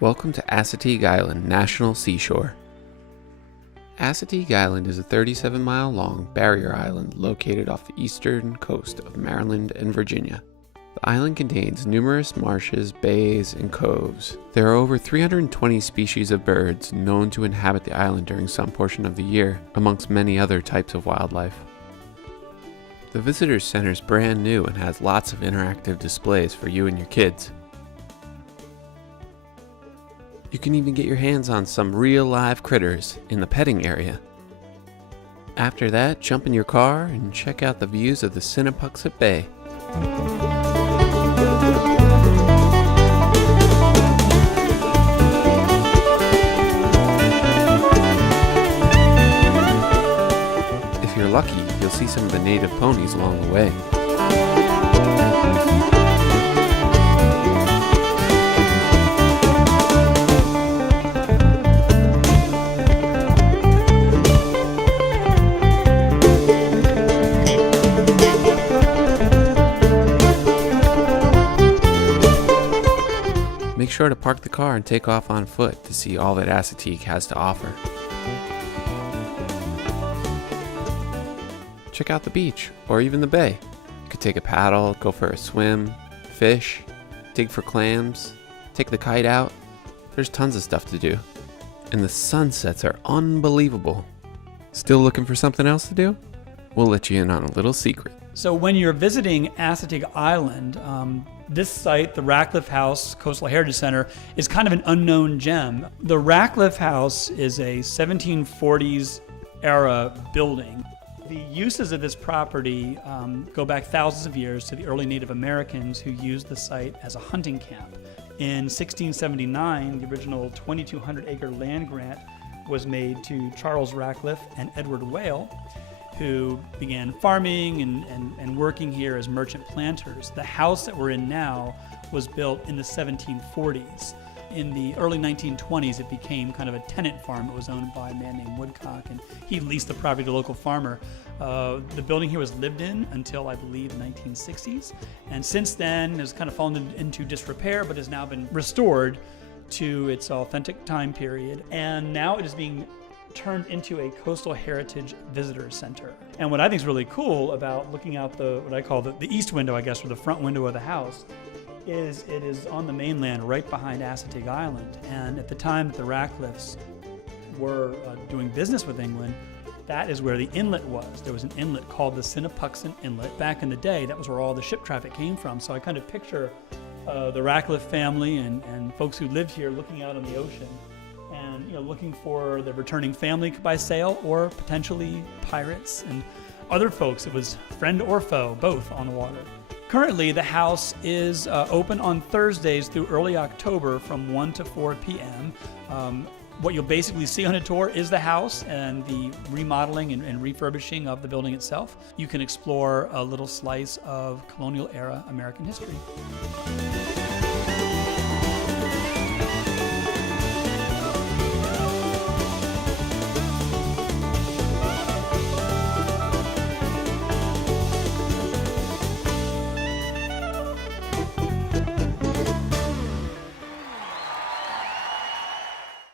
Welcome to Assateague National Seashore. Assateague Island is a 37-mile-long barrier island located off the eastern coast of Maryland and Virginia. The island contains numerous marshes, bays, and coves. There are over 320 species of birds known to inhabit the island during some portion of the year, amongst many other types of wildlife. The Visitor Center is brand new and has lots of interactive displays for you and your kids. You can even get your hands on some real live critters in the petting area. After that, jump in your car and check out the views of the Assateague Bay. If you're lucky, you'll see some of the native ponies along the way. Make sure to park the car and take off on foot to see all that Assateague has to offer. Check out the beach, or even the bay. You could take a paddle, go for a swim, fish, dig for clams, take the kite out. There's tons of stuff to do. And the sunsets are unbelievable. Still looking for something else to do? We'll let you in on a little secret. So when you're visiting Assateague Island, this site, the Ratcliffe House Coastal Heritage Center, is kind of an unknown gem. The Ratcliffe House is a 1740s era building. The uses of this property go back thousands of years to the early Native Americans who used the site as a hunting camp. In 1679, the original 2,200-acre land grant was made to Charles Ratcliffe and Edward Whale, who began farming and working here as merchant planters. The house that we're in now was built in the 1740s. In the early 1920s, it became kind of a tenant farm. It was owned by a man named Woodcock, and he leased the property to a local farmer. The building here was lived in until, I believe, the 1960s. And since then, has kind of fallen into disrepair, but has now been restored to its authentic time period. And now it is being turned into a coastal heritage visitor center. And what I think is really cool about looking out what I call the east window, I guess, or the front window of the house, is it is on the mainland right behind Assateague Island. And at the time that the Ratcliffes were doing business with England, that is where the inlet was. There was an inlet called the Assateague Inlet. Back in the day, that was where all the ship traffic came from. So I kind of picture the Ratcliffe family and folks who lived here looking out on the ocean and looking for the returning family by sail, or potentially pirates and other folks. It was friend or foe, both on the water. Currently, the house is open on Thursdays through early October from 1 to 4 p.m. What you'll basically see on a tour is the house and the remodeling and refurbishing of the building itself. You can explore a little slice of colonial-era American history.